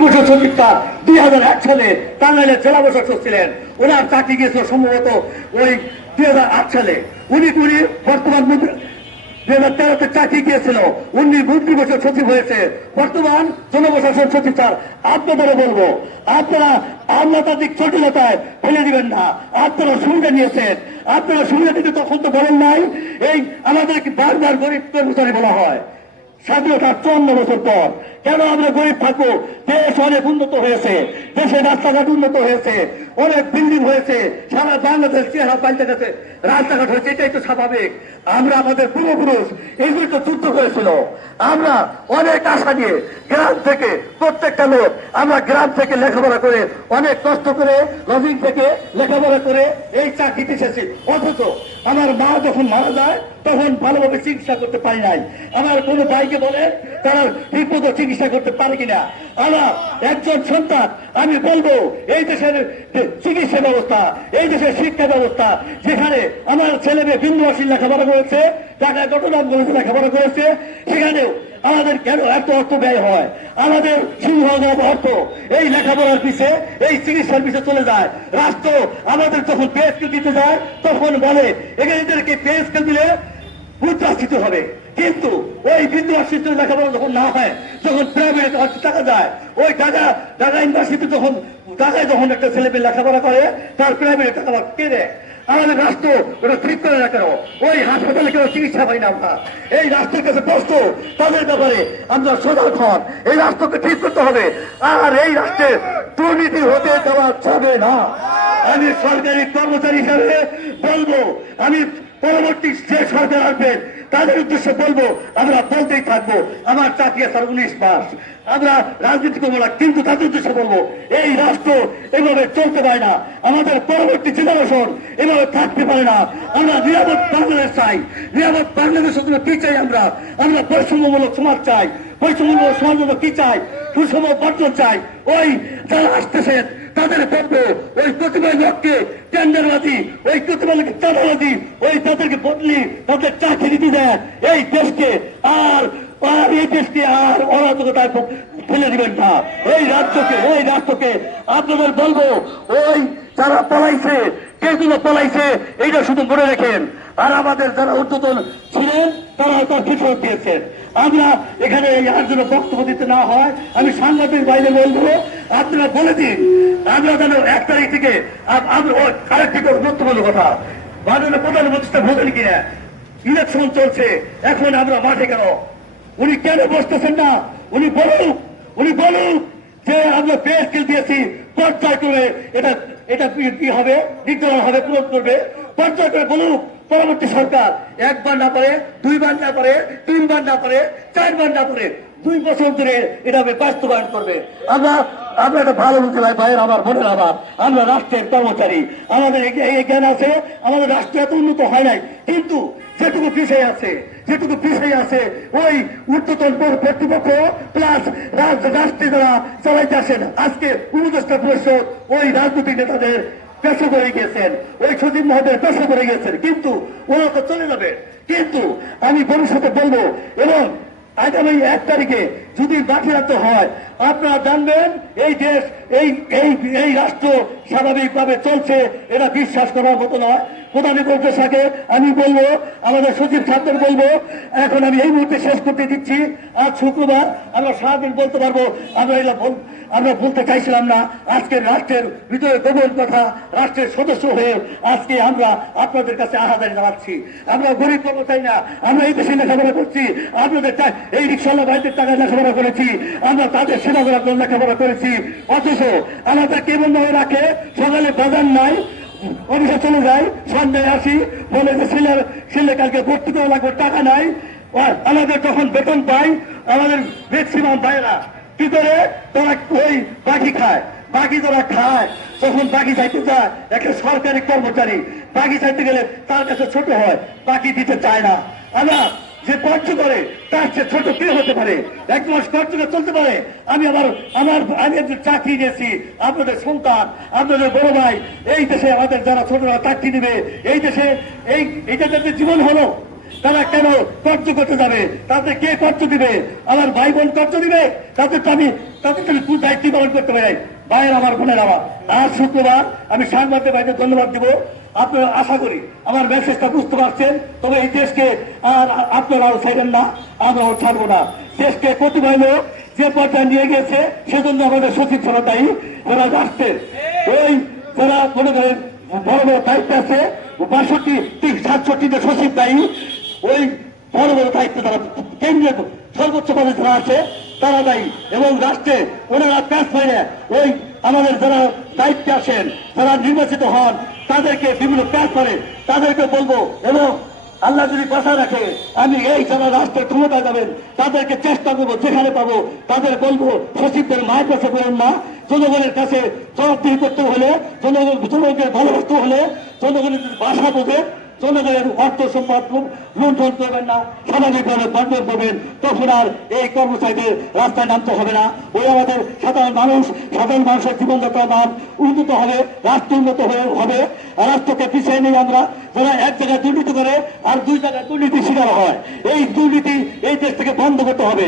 মন্ত্রিপরিষদ সচিব তার 2001 সালে টাঙ্গাইলের জেলা প্রশাসক ছিলেন। ওনার চাকরি গিয়েছিল সম্ভবত ওই 2008 সালে। উনি বর্তমান 2013-তে চাকরি গিয়েছিল, উনি মন্ত্রিপরিষদ সচিব হয়েছে, বর্তমান জনপ্রশাসন সচিব। স্যার, আপনাদেরও বলবো, আপনারা আমলাতান্ত্রিক জটিলতায় ফেলে দিবেন না। আপনারা সুবিধা নিয়েছেন, আপনারা সুবিধা নিতে তখন তো বলেন নাই। এই আমাদেরকে বারবার গরিব কর্মচারী বলা হয়। স্বাধীনতার 54 বছর পর কেন আমরা গরিব থাকবো? দেশ অনেক উন্নত হয়েছে, দেশের রাস্তাঘাট উন্নত হয়েছে, অনেক বিল্ডিং হয়েছে, সারা বাংলাদেশ চেহারা পাল্টে গেছে, রাস্তাঘাট হয়েছে, এটাই তো স্বাভাবিক। আমরা আমাদের পূর্বপুরুষ এইগুলি তো যুদ্ধ করেছিল। আমরা অনেক আশা নিয়ে গ্রাম থেকে, প্রত্যেকটা লোক আমরা গ্রাম থেকে লেখাপড়া করে, অনেক কষ্ট করে লজিং থেকে লেখাপড়া করে এই চাকরিতে এসেছি। অথচ আমার মা যখন মারা যায় তখন ভালোভাবে চিকিৎসা করতে পারি নাই। আমার কোনো ভাইকে বলে তারা ঠিকমতো চিকিৎসা করতে পারে কিনা। আমার একজন সন্তান, আমি বলবো এই দেশের চিকিৎসা ব্যবস্থা, এই দেশের শিক্ষা ব্যবস্থা, যেখানে আমার ছেলে মেয়ে বিন্দুবাসী লেখাপড়া করেছে, ঢাকায় চট্টগ্রাম লেখাপড়া করেছে, সেখানেও আমাদের কেন এত অর্থ ব্যয় হয়? আমাদের সিংহভাগ অর্থ এই লেখাপড়ার পিছে, এই চিকিৎসার পিছে চলে যায়। রাষ্ট্র আমাদের যখন পে স্কেল দিতে যায় তখন বলে এদেরকে পে স্কেল দিলে মুদ্রাস্ফীতি হবে। কিন্তু ওই বিন্দুবাসীতে লেখাপড়া যখন না হয়, যখন প্রাইভেট টাকা যায়, ওই ঢাকা ইউনিভার্সিটি যখন একটা ছেলে মেয়ে লেখাপড়া করে, তার প্রাইভেট টাকা কে দেয়? আমাদের রাষ্ট্র ওটা ঠিক করে না কেন? ওই হাসপাতালে কেন চিকিৎসা পাই না আমরা? এই রাষ্ট্রের কাছে প্রশ্ন, তাদের ব্যাপারে আমরা সজাগ হন। এই রাষ্ট্রকে ঠিক করতে হবে, আর এই রাষ্ট্রের দুর্নীতি হতে দেওয়া যাবে না। আমি সরকারি কর্মচারী হিসাবে বলবো, আমি পরবর্তী যে সরকার আসবেন তাদের উদ্দেশ্যে বলবো, আমরা বলতেই থাকবো আমার চাকরি আছে 19 মাস, আমরা রাজনীতি করবো না, কিন্তু তাদের উদ্দেশ্যে বলবো এই রাষ্ট্র এভাবে চলতে পারে না। আমাদের পরবর্তী জেনারেশন এভাবে থাকতে পারে না। আমরা নিরাপদ বাংলাদেশ চাই। নিরাপদ বাংলাদেশের জন্য কি চাই? আমরা বৈষম্যমূলক সমাজ চাই। বৈষম্যমূলক সমাজ কি চাই? সুষম বর্জন চাই। ওই যারা আসতেছেন তাদের পক্ষ, ওই প্রতিভা লোককে টেন্ডারবাদী, ওই প্রতিভা লোককে চাঁদাবাদী, ওই তাদেরকে বদলি তাদের চাকরি দিতে দেয় এই দেশকে, আর এই দেশকে আর অরাজকতায় ফেলে দিবেন না। ওই রাষ্ট্রকে আপনাদের বলবো, ওই যারা পলাইছে, কেগুলো পলাইছে, এইটা শুধু মনে রাখেন। আর আমাদের যারা ঊর্ধ্বতন ছিলেন তারা তার ফেরত দিয়েছেন। আমরা এখানে আর জন্য বক্তব্য দিতে না হয়, আমি সাংবাদিক বাইরে বলবো, আপনারা বলে দিন আমরা যেন 1 তারিখ থেকে আরেকটি গুরুত্বপূর্ণ কথা, মাননীয় প্রধানমন্ত্রী ভোটেন কিনা ইলেকশন চলছে, এখন আমরা মাঠে কেন? উনি কেন বসতেছেন না? উনি বলুক যে আমরা পে স্কেল দিয়েছি, পর্যায় করে এটা কি হবে, নির্ধারণ হবে, পূরণ করবে, পর্যায় করে বলুক। পরবর্তী সরকার 1 বার না পারে, 2 বার না পারে, 3 বার না পারে, 4 বার না পারে, 2 বছর ধরে এটা বাস্তবায়ন করবে। আমরা একটা ভালো বুঝতে ভাই, ভাইয়ের আমার, বোনের আমার, আমরা রাষ্ট্রের কর্মচারী, আমাদের এই জ্ঞান আছে। আমাদের রাষ্ট্র এত উন্নত হয় নাই, কিন্তু যেটুকু পিছিয়ে আছে ওই ঊর্ধ্বতন কর্তৃপক্ষ প্লাস রাষ্ট্রে যারা চালাইতে আসেন, আজকে উপদেষ্টা পরিষদ ওই রাজনৈতিক নেতাদের পেশা করে গেছেন, ওই সচিব মহোদয় পেশা করে গেছেন, কিন্তু ওরা তো চলে যাবে। কিন্তু আমি ভবিষ্যতে বলবো, এবং আগামী 1 তারিখে যদি বাকি রাখতে হয়, আপনারা জানবেন এই দেশ, এই রাষ্ট্র স্বাভাবিকভাবে চলছে, এটা বিশ্বাস করার মতো নয়। প্রধান উপদেষ্টাকে আমি বলবো, আমাদের সচিব সাহেবদের বলবো, এখন আমি এই মুহূর্তে শেষ করতে দিচ্ছি। আজ শুক্রবার, আমরা সারাদিন বলতে পারবো, আমরা বলতে চাইছিলাম না। আজকের রাষ্ট্রের ভিতরে গোপন কথা, রাষ্ট্রের সদস্য হয়ে আজকে আমরা আপনাদের কাছে আহাজারি জানাচ্ছি। আমরা গরিব করবো চাই না, আমরা এই দেশে লেখাপড়া করছি, আপনাদের এই রিক্সাওয়ালা ভাইদের টাকায় লেখাপড়া করেছি, আমরা তাদের সেবা করার জন্য লেখাপড়া করেছি। অথচ আমাদের কেমন ভাবে রাখে, সকালে বাজার নাই, অফিসে চলে যায়, সন্ধ্যায় আসি, বলে যে ছেলে কালকে ভর্তি করা লাগবে, টাকা নাই। আমাদের যখন বেতন পাই, আমাদের ম্যাক্সিমাম ভাইয়েরা কি করে, তারা ওই বাকি খায়, বাকি তারা খায়। তখন বাকি চাইতে যায়, একটা সরকারি কর্মচারী বাকি চাইতে গেলে তার কাছে ছোট হয়, বাকি দিতে চায় না। আমরা যে কষ্ট করে তার চেয়ে ছোট কে হতে পারে? 1 মাস কষ্ট করে চলতে পারে। আমি চাকরি নিয়েছি, আপনাদের সন্তান, আপনাদের বড় ভাই, এই দেশে আমাদের যারা ছোটরা চাকরি নেবে, এই দেশে এইটা যাদের জীবন হলো, তারা কেন কর্য করতে যাবে? তাতে কে কর্য দিবে? আমার ভাই বোন কর্য দিবে? তাদের তো আমি দায়িত্ব পালন করতে পারি। ভাইয়ের আমার বোনের আমার আজ শুক্রবার আমি সাংবাদিক ভাইদের ধন্যবাদ দিব। আপনারা আশা করি আমার মেসেজটা বুঝতে পারছেন। তবে এই দেশকে আর আপনারাও ছাড়বেন না, আমরাও ছাড়বো না। দেশকে কতিপয় লোক যে পর্যায়ে নিয়ে গেছে সেজন্য আমাদের সচিব ছাড়া দায়ী যারা রাষ্ট্রের ওই যারা মনে করেন বড় বড় দায়িত্ব আছে 62-67 সচিব দায়ী। ওই বড় বড় দায়িত্ব তারা কেন্দ্রীয় সর্বোচ্চ পদে যারা আছে তারা দায়ী এবং রাষ্ট্রে ওনারা প্যাস পাইলে ওই আমাদের যারা দায়িত্বে আসেন যারা নির্বাচিত হন তাদেরকে বিভিন্ন প্যাস করে তাদেরকে বলবো এবং আল্লাহ যদি কথা রাখে আমি এই যারা রাষ্ট্রের ক্ষমতা যাবেন তাদেরকে চেষ্টা করবো যেখানে পাবো তাদের বলবো সচিবদের মায়ের কাছে করেন না। জনগণের কাছে জবাবদিহি করতে হলে জনগণকে ভালোবাসতে হলে জনগণের ভাষা বোঝে জনগণের অর্থ সম্পদ লুণ্ঠন করবেন না, স্বাভাবিকভাবে বন্টন করবেন। তখন আর এই কর্মচারীদের রাস্তায় নামতে হবে না। ওই আমাদের সাধারণ মানুষের জীবনযাত্রার মান উন্নত হবে, রাষ্ট্র উন্নত হবে। রাষ্ট্রকে পিছিয়ে নিয়ে আমরা যারা এক জায়গায় দুর্নীতি করে আর দুই জায়গায় দুর্নীতি শিকার হয়, এই দুর্নীতি এই দেশ থেকে বন্ধ করতে হবে।